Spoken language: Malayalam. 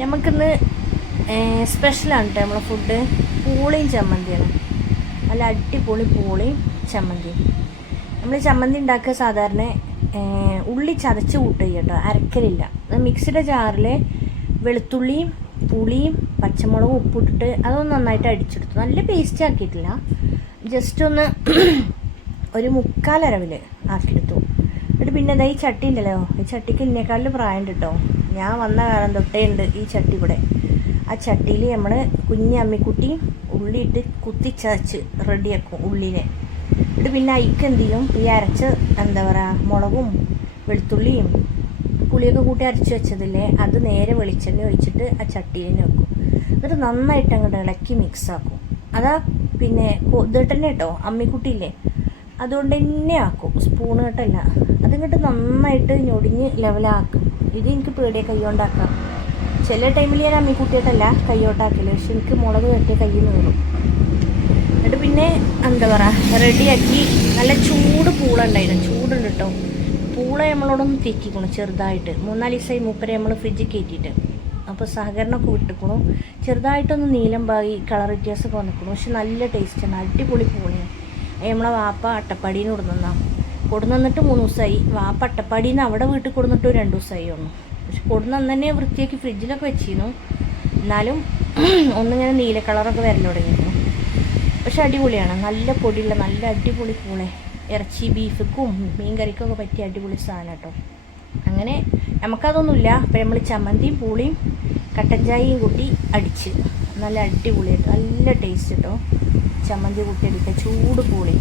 നമുക്കിന്ന് സ്പെഷ്യലാണ് കേട്ടോ നമ്മളെ ഫുഡ് പൂളിയും ചമ്മന്തിയാണ്. നല്ല അടിപൊളി പൂളിയും ചമ്മന്തിയും. നമ്മൾ ചമ്മന്തി ഉണ്ടാക്കുക സാധാരണ ഉള്ളി ചതച്ച് കൂട്ടുക കേട്ടോ അരക്കലില്ല. മിക്സിയുടെ ജാറിൽ വെളുത്തുള്ളിയും പുളിയും പച്ചമുളകും ഉപ്പിട്ടിട്ട് അതൊന്ന് നന്നായിട്ട് അടിച്ചെടുത്തു. നല്ല പേസ്റ്റ് ആക്കിയിട്ടില്ല. ജസ്റ്റ് ഒന്ന് ഒരു മുക്കാലരവിൽ ആക്കിയെടുത്തു. എന്നിട്ട് പിന്നെ എന്താ ഈ ചട്ടി ഉണ്ടല്ലോ. ഈ ചട്ടിക്ക് ഇന്നേക്കാളിൽ പ്രായം കേട്ടോ ഞാൻ വന്ന കാലം തൊട്ടേ ഉണ്ട് ഈ ചട്ടി ഇവിടെ ആ ചട്ടിയിൽ നമ്മൾ കുഞ്ഞ് അമ്മിക്കുട്ടി ഉള്ളിയിട്ട് കുത്തിച്ചതച്ച് റെഡിയാക്കും ഉള്ളിനെ. എന്നിട്ട് പിന്നെ അയിക്ക് എന്ത് ചെയ്യും? ഈ അരച്ച എന്താ പറയുക മുളകും വെളുത്തുള്ളിയും പുളിയൊക്കെ കൂട്ടി അരച്ച് വെച്ചതില്ലേ അത് നേരെ വെളിച്ചെണ്ണ ഒഴിച്ചിട്ട് ആ ചട്ടിയിൽ വെക്കും. എന്നിട്ട് നന്നായിട്ട് അങ്ങോട്ട് ഇളക്കി മിക്സ് ആക്കും. അതാ പിന്നെ ഇതിട്ട് തന്നെ കേട്ടോ അമ്മിക്കുട്ടിയില്ലേ അതുകൊണ്ട് തന്നെ ആക്കും. സ്പൂൺ കേട്ടല്ല. അതിങ്ങോട്ട് നന്നായിട്ട് ഞൊടിഞ്ഞ് ലെവലാക്കും ഇത് എനിക്ക് പേടിയ കൈകൊണ്ടാക്കാം ചില ടൈമിൽ ഞാൻ അമ്മിക്കുട്ടിയിട്ടല്ല കൈയോട്ടാക്കില്ല പക്ഷെ എനിക്ക് മുളക് തട്ടിയ കയ്യിൽ നിന്ന് എന്നിട്ട് പിന്നെ എന്താ പറയുക റെഡിയാക്കി നല്ല ചൂട് പൂളുണ്ടായിരുന്നു ചൂടുണ്ട് കേട്ടോ പൂള നമ്മളോടൊന്ന് തെറ്റിക്കണം ചെറുതായിട്ട്. മൂന്നാൽ ദിവസമായി മൂപ്പരെ നമ്മൾ ഫ്രിഡ്ജിൽ കയറ്റിയിട്ട് അപ്പോൾ സഹകരണമൊക്കെ വിട്ടുക്കണു. ചെറുതായിട്ടൊന്ന് നീലം പാകി കളർ വ്യത്യാസമൊക്കെ വന്നിക്കണു. പക്ഷെ നല്ല ടേസ്റ്റാണ് അടിപൊളി പൂളിയാണ്. നമ്മളെ വാപ്പ അട്ടപ്പാടിയിൽ നിന്ന് കൊടുന്നാണ് കൊടുന്നിട്ട് മൂന്ന് ദിവസമായി വാപ്പ അട്ടപ്പാടിയിൽ നിന്ന് അവിടെ വീട്ടിൽ കൊടുന്നിട്ട് രണ്ട് ദിവസമായി ഒന്നും പക്ഷെ കൊടുന്നന്ന് തന്നെ വൃത്തിയാക്കി ഫ്രിഡ്ജിലൊക്കെ വെച്ചിരുന്നു. എന്നാലും ഒന്നിങ്ങനെ നീല കളറൊക്കെ വരൽ തുടങ്ങിയിരുന്നു. പക്ഷെ അടിപൊളിയാണ്. നല്ല പൊടിയുള്ള നല്ല അടിപൊളി പൂളെ. ഇറച്ചി ബീഫിക്കും മീൻ കറിക്കൊക്കെ പറ്റിയ അടിപൊളി സാധനം കേട്ടോ. അങ്ങനെ നമുക്കതൊന്നുമില്ല. അപ്പം നമ്മൾ ചമ്മന്തിയും പൂളിയും കട്ടൻ ചായയും കൂട്ടി അടിച്ച്. നല്ല അടിപൊളിയായിട്ട് നല്ല ടേസ്റ്റ് കേട്ടോ ചമ്മന്തി കൂട്ടി അടിക്കുക ചൂട് പൂളി.